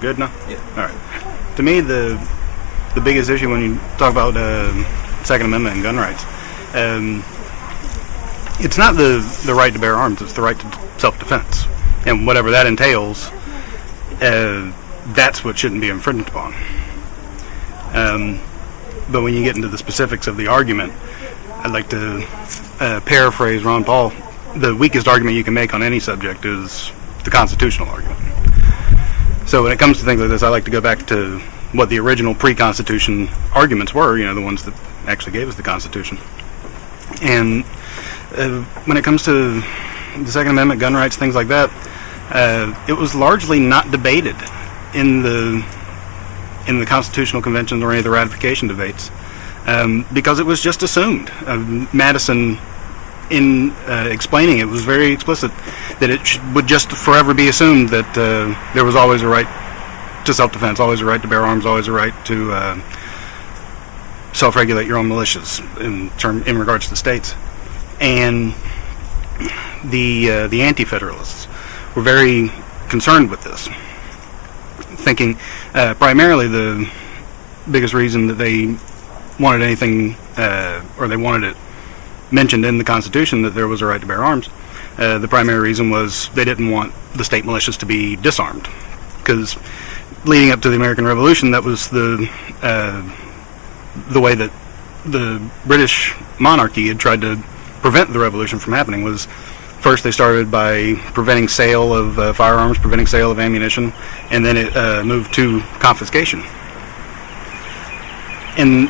Good now? Yeah. All right. To me, the biggest issue when you talk about Second Amendment and gun rights, it's not the right to bear arms, it's the right to self-defense. And whatever that entails, that's what shouldn't be infringed upon. But when you get into the specifics of the argument, I'd like to paraphrase Ron Paul. The weakest argument you can make on any subject is the constitutional argument. So when it comes to things like this, I like to go back to what the original pre-Constitution arguments were, the ones that actually gave us the Constitution. And when it comes to the Second Amendment, gun rights, things like that, it was largely not debated in the Constitutional Convention or any of the ratification debates, because it was just assumed. Madison, in explaining it, was very explicit that it would just forever be assumed that there was always a right to self-defense, always a right to bear arms, always a right to self-regulate your own militias in regards to the states. And the anti-federalists were very concerned with this, thinking primarily the biggest reason that they wanted anything, or they wanted it mentioned in the Constitution that there was a right to bear arms, the primary reason was they didn't want the state militias to be disarmed, because leading up to the American Revolution, that was the way that the British monarchy had tried to prevent the revolution from happening. Was first they started by preventing sale of firearms, preventing sale of ammunition, and then it moved to confiscation. And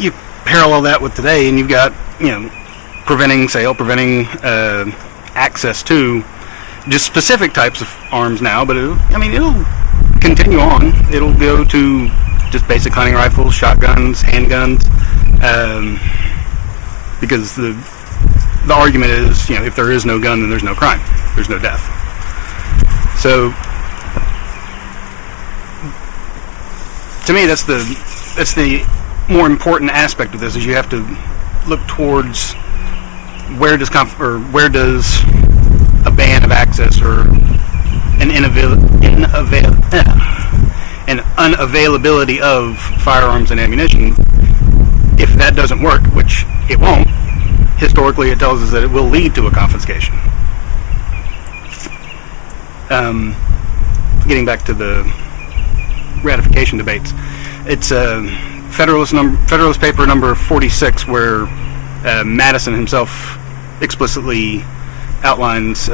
you parallel that with today, and you've got preventing sale, preventing access to just specific types of arms now, but it'll continue on. It'll go to just basic hunting rifles, shotguns, handguns, because the argument is, if there is no gun, then there's no crime, there's no death. So, to me, that's the more important aspect of this, is you have to look towards where does a ban of access or an unavailability of firearms and ammunition, if that doesn't work, which it won't, historically it tells us that it will lead to a confiscation. Getting back to the ratification debates, it's Federalist Paper number 46, where Madison himself explicitly outlines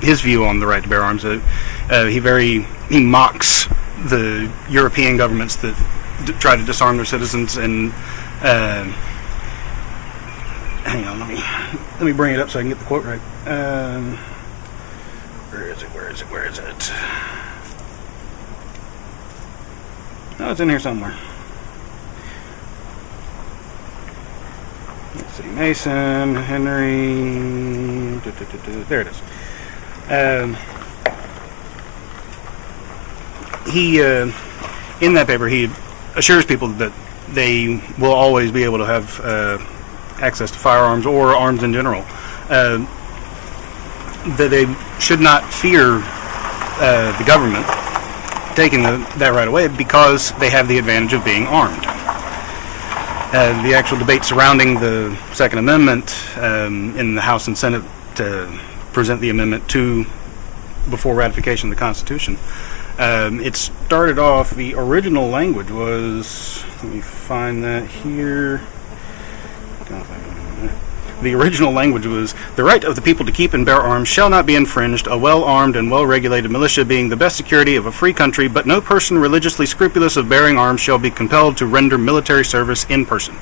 his view on the right to bear arms. He mocks the European governments that try to disarm their citizens, and hang on, let me bring it up so I can get the quote right. Where is it? Oh, it's in here somewhere. Let's see, Mason, Henry, there it is. He, in that paper, he assures people that they will always be able to have access to firearms or arms in general. That they should not fear the government taking that right away, because they have the advantage of being armed. The actual debate surrounding the Second Amendment in the House and Senate to present the amendment before ratification of the Constitution, it started off, the original language was, let me find that here. The original language was, "The right of the people to keep and bear arms shall not be infringed, a well-armed and well-regulated militia being the best security of a free country, but no person religiously scrupulous of bearing arms shall be compelled to render military service in person."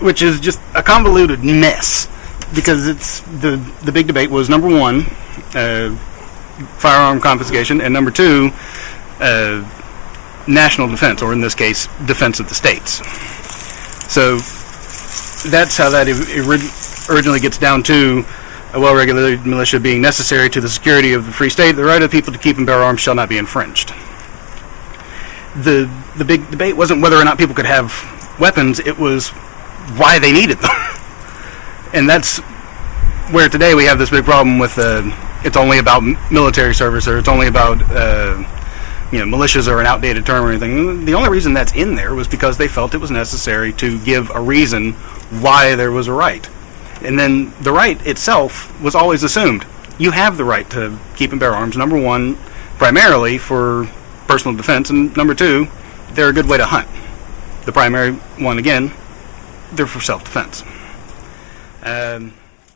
Which is just a convoluted mess, because it's the big debate was, number one, firearm confiscation, and number two, national defense, or in this case, defense of the states. So that's how that originally gets down to a well-regulated militia being necessary to the security of the free state. The right of people to keep and bear arms shall not be infringed. The big debate wasn't whether or not people could have weapons, it was why they needed them. And that's where today we have this big problem with it's only about military service, or it's only about militias, or an outdated term or anything. The only reason that's in there was because they felt it was necessary to give a reason why there was a right. And then the right itself was always assumed. You have the right to keep and bear arms, number one, primarily for personal defense, and number two, they're a good way to hunt. The primary one, again, they're for self-defense.